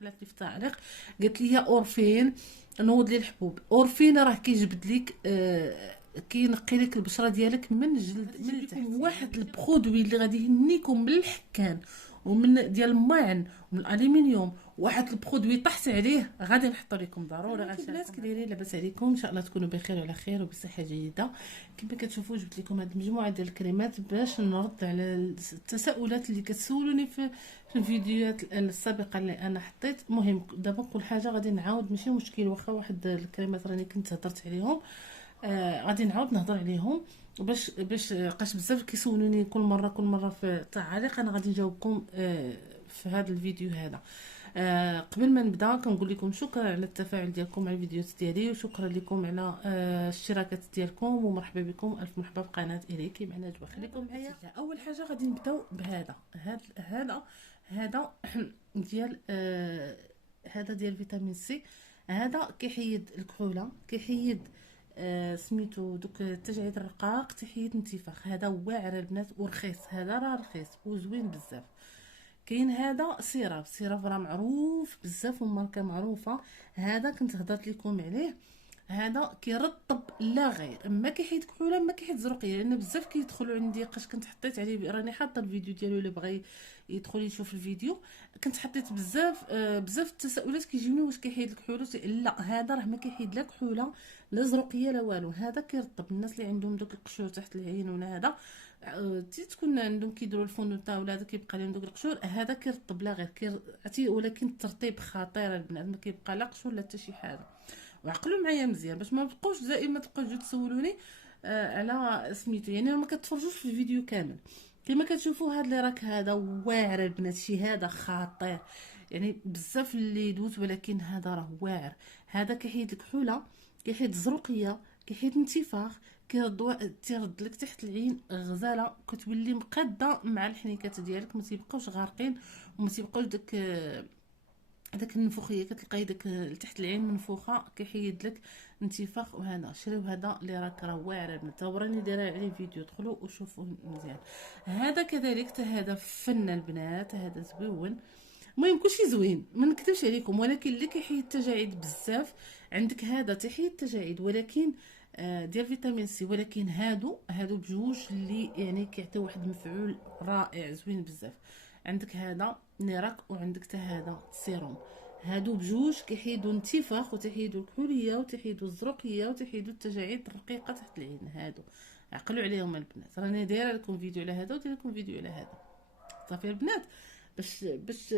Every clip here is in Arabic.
دخلت لي في التعليق قالت لي اورفين نوض لي الحبوب. اورفين راه كيجبد لك كينقي لك البشره ديالك من الجلد من التحت. واحد البرودوي اللي غادي يهنيكم من الحكان ومن ديال الماعن ومن الالومنيوم، واحد البرودوي طحت عليه غادي نحط لكم ضروري. البنات كي دايرين؟ لاباس عليكم؟ ان شاء الله تكونوا بخير وعلى خير وبصحه جيده. كما كتشوفوا جبت لكم هذه المجموعه ديال الكريمات باش نرد على التساؤلات اللي كتسولوني في الفيديوهات السابقه اللي انا حطيت. المهم دابا كل حاجه غادي نعاود، ماشي مشكل واخا واحد الكريمات راني كنت هضرت عليهم غادي نعاود نهضر عليهم باش لقاش بزاف كيسولوني كل مره في التعاليق. انا غادي نجاوبكم في هذا الفيديو هذا. قبل ما نبدا كنقول لكم شكرا على التفاعل ديالكم على الفيديوهات ديالي، وشكرا لكم على الاشتراكات ديالكم، ومرحبا بكم، الف مرحبا بقناه اليكي مع نجوى. خليكم معايا. اول حاجه غادي نبداو بهذا هذا ديال هذا ديال فيتامين سي. هذا كيحيد الكحوله، كيحيد سميتو دوك التجاعيد الرقاق، تحيد الانتفاخ. هذا واعر البنات ورخيص، هذا راه رخيص وزوين بزاف. كاين هذا سيراب راه معروف بزاف وماركه معروفه. هذا كنت هضرت لكم عليه. هذا كيرطب لا غير، ما كيحيد كحوله ما كيحيد زرقيه، لان بزاف كيدخلوا عندي قاش كنت حطيت عليه، راني حاطه الفيديو ديالو اللي بغى يدخل يشوف الفيديو. كنت حطيت بزاف التساؤلات كيجيوني واش كيحيد الكحوله. لا، هذا راه ما كيحيد لا كحوله لا زرقيه لا والو. هذا كيرطب الناس اللي عندهم دوك القشور تحت العين ولا هذا تكون عندهم كيديروا الفونوتا ولا هذا كيبقى لهم دوك القشور. هذا كيرطب لا غير عرفتي، ولكن الترطيب خطير البنات، ما كيبقى لا قشور لا حتى شي حاجه. وعقلوا معايا مزيان باش ما بقوش دائما تبقاو تجيو تسولوني على سميتو، يعني ما كتفرجوش في الفيديو كامل. كما كتشوفوا هذا اللي راك هذا واعر البنات، شي هذا خطير يعني بزاف اللي دوز، ولكن هذا راه واعر. هذا كيحيد الكحوله، كيحيد الزرقيه، كيحيد الانتفاخ، تيرد لك تحت العين غزاله، كتولي مقاده مع الحنيكات ديالك، ما تيبقاوش غارقين وما تيبقاوش داك النفوخيه كتلقاي داك تحت العين منفوخه، كيحيد لك انتفاخ. وهذا شريو هذا اللي راك راه واعر البنات، راني دايره عليه فيديو، دخلوا وشوفوه مزيان. هذا كذلك حتى هذا فن البنات، هذا زوين. المهم كلشي زوين ما نكذبش عليكم، ولكن اللي كيحيد التجاعيد بزاف عندك هذا تحيد التجاعيد، ولكن ديال فيتامين سي. ولكن هادو بجوج اللي يعني كيعطيو واحد المفعول رائع زوين بزاف. عندك هذا نيراك وعندك حتى هذا سيروم. هادو بجوج كيحيدوا الانتفاخ وتحيدوا الكحوليه وتحيدوا الزرقيه وتحيدوا التجاعيد الرقيقه تحت العين. هادو عقلوا عليهم البنات، راني دايره لكم فيديو على هذا ودايره لكم فيديو على هذا. صافي البنات، باش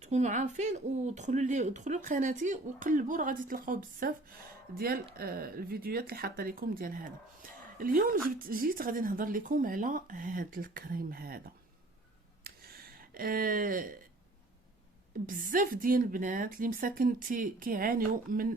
تكونوا عارفين، ودخلوا لقناتي وقلبوا، راه غادي تلقاو بزاف ديال الفيديوهات اللي حاطه لكم ديال هذا. اليوم جيت غادي نهضر لكم على هذا الكريم هذا. بزاف ديال البنات اللي مساكن كيعانيو من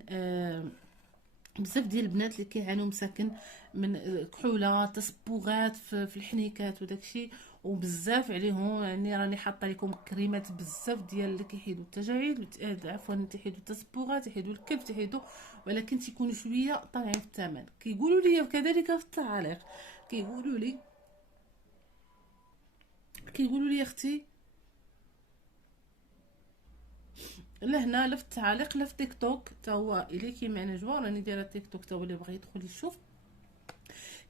بزاف ديال البنات اللي كيعانيو مساكن من كحوله، تصبغات في الحنيكات وداكشي، وبزاف عليهم. يعني راني حاطه لكم كريمات بزاف ديال اللي كيحيدوا التجاعيد، عفوا تيحيدوا التصبغات، تيحيدوا الكلف، تيحيدوا، ولكن تيكونوا شويه طالعين في الثمن. كيقولوا لي كذلك في التعاليق، كيقولوا لي اختي لهنا لا في التعاليق لا في تيك توك، تا هو اليكي مع نجوى، راني دايره تيك توك، تا هو اللي بغى يدخل يشوف.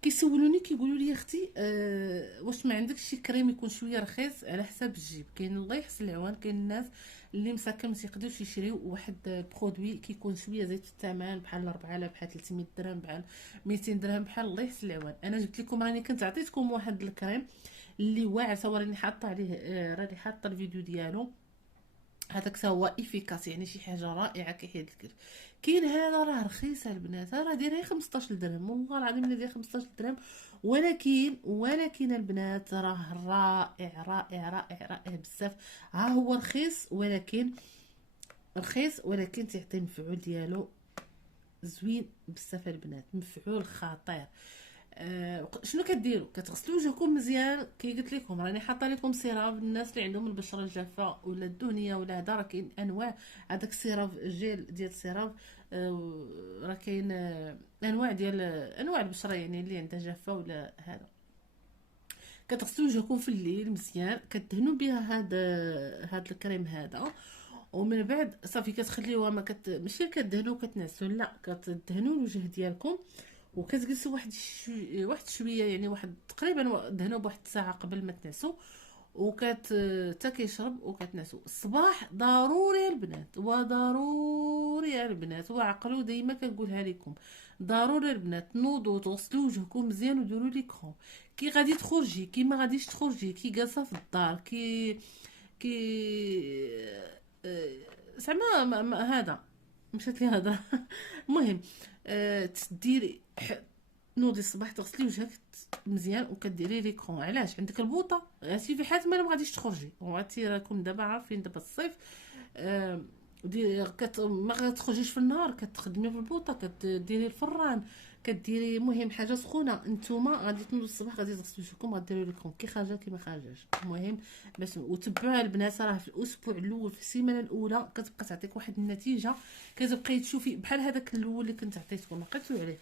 كيسولوني كيقولوا لي اختي واش ما عندكش شي كريم يكون شويه رخيص على حساب الجيب؟ كاين الله يحسن العوان، كاين الناس اللي مساكن ما تيقدروش يشريو واحد برودوي كيكون شويه زايد في الثمن، بحال 4000 بحال 300 درهم بحال 200 درهم بحال الله يحسن العوان. انا جبت لكم، راني كنت عطيتكم واحد الكريم اللي واعر، صور راني حاطه عليه راني حاطه الفيديو ديالو. هذاك هو افيكاس، يعني شي حاجه رائعه كيحيد الكرف. كاين هذا راه رخيص البنات، راه دايره 15 درهم، والله العظيم الا داير 15 درهم، ولكن البنات راه رائع بزاف. ها هو رخيص ولكن تعطي المفعول ديالو زوين بزاف البنات، مفعول خطير. شنو كديروا؟ كتغسلوا وجهكم مزيان. كي قلت لكم راني حاطه لكم سيراب الناس اللي عندهم البشره الجافه ولا الدهنيه ولا هذا، راه كاين انواع. هذاك السيراب جيل ديال السيراب راه كاين انواع ديال انواع البشره، يعني اللي عندها جافه ولا هذا. كتغسلوا وجهكم في الليل مزيان، كدهنوا بها هذا الكريم هذا، ومن بعد صافي كتخليوها ما ماشي كدهنوا وكتنعسوا، لا كتدهنوا الوجه ديالكم وكتجلسوا واحد شويه، يعني واحد تقريبا دهنوا بواحد الساعه قبل ما تنعسوا، حتى كيشرب وكتنعسوا. الصباح ضروري البنات، وضروري البنات، وعقلوا ديما كنقولها لكم، ضروري البنات نوضوا تغسلوا وجهكم مزيان وديروا لي كرون. كي غادي تخرجي كي ما غاديش تخرجي، كي جالسه في الدار، كي زعما هذا مشات لي هذا المهم تديري نوضي الصباح تغسلي وجهك مزيان وكديري لي كرون. علاش؟ عندك البوطه، غاتي في حال ما غاديش تخرجي، وغاتي راكم دابا عارفين دابا الصيف ما غتخرجيش في النهار، كتخدمي في البوطه، كديري الفران، كديري مهم حاجه سخونه. نتوما غادي تنوضوا الصباح غادي تغسلوا وجهكم، غديروا لكم كي خارجه كي ما خارجاش. المهم باش وتبعوها البنات، راه في الاسبوع الاول في السيمانه الاولى كتبقى تعطيك واحد النتيجه، كتبقاي تشوفي بحال هذاك الاول اللي كنت عطيتكم لقيتو عليه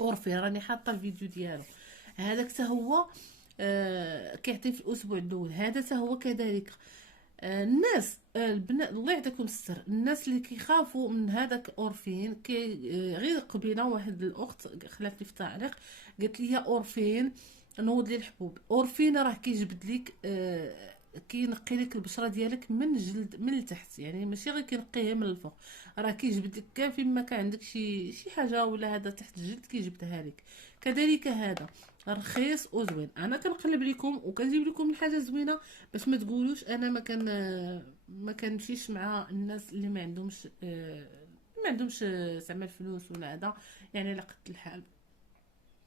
اورفي، راني حاطه الفيديو ديالو. هذاك حتى هو كيعطي في الاسبوع الاول، هذا حتى هو كذلك. الناس البنات الله يعطيكم الستر، الناس اللي كيخافوا من هذاك اورفين غير قبيله واحد الاخت خلات لي في التعليق قالت لي اورفين نوض لي الحبوب. اورفين راه كيجبد لك كينقي لك البشره ديالك من الجلد من التحت، يعني ماشي غير كينقيها من الفوق، راه كيجبد لك كان فيما كان عندك شي حاجه ولا هذا تحت الجلد كيجبدها لك. كذلك هذا رخيص وزوين، انا كنقلب لكم وكنجيب لكم الحاجه زوينه باش ما تقولوش انا ما كنمشيش مع الناس اللي ما عندهمش زعما الفلوس ولا هذا، يعني على قد الحال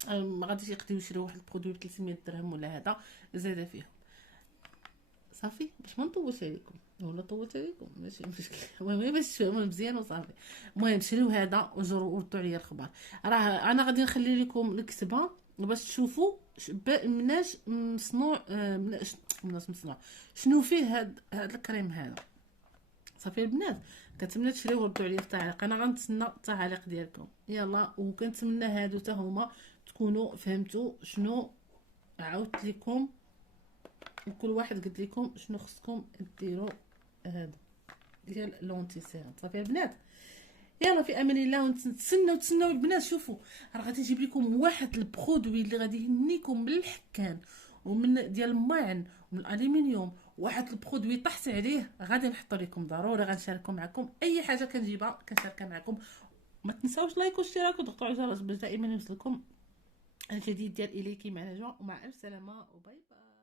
ما غاديش يقدروا يشريو واحد البرودوي ب 300 درهم ولا هذا زاده فيهم. صافي باش ما نطولش عليكم ولا طولت عليكم ماشي مشكل، المهم باش تفهموا مزيان وصافي. المهم شريو هذا وردوا عليا الخبر. راه انا غادي نخلي لكم الكتبه باش تشوفوا مناش مصنوع، مناش مصنوع شنو فيه هاد الكريم هذا. صافي البنات كنتمنى تشريو وردوا عليا في التعليق، انا غنتسنى التعاليق ديالكم يلا، وكنتمنى هادو حتى هما تكونوا فهمتوا شنو عاودت لكم، وكل واحد قلت لكم شنو خصكم ديروا هذا ديال لونتي سيرم. صافي البنات يلا في امان الله، تسناو البنات. شوفوا راه غادي نجيب لكم واحد البرودوي اللي غادي يهنيكم من الحكان ومن ديال الماعن ومن الالومنيوم، واحد البرودوي طحت عليه غادي نحط لكم، ضروري غنشاركو معكم اي حاجه كنجيبها كنشاركها معكم. ما تنساوش لايك واشتراك وضغطوا على الجرس باش دائما يوصلكم الجديد ديال اليكي مع نجوى، ومع الف سلامه وباي باي.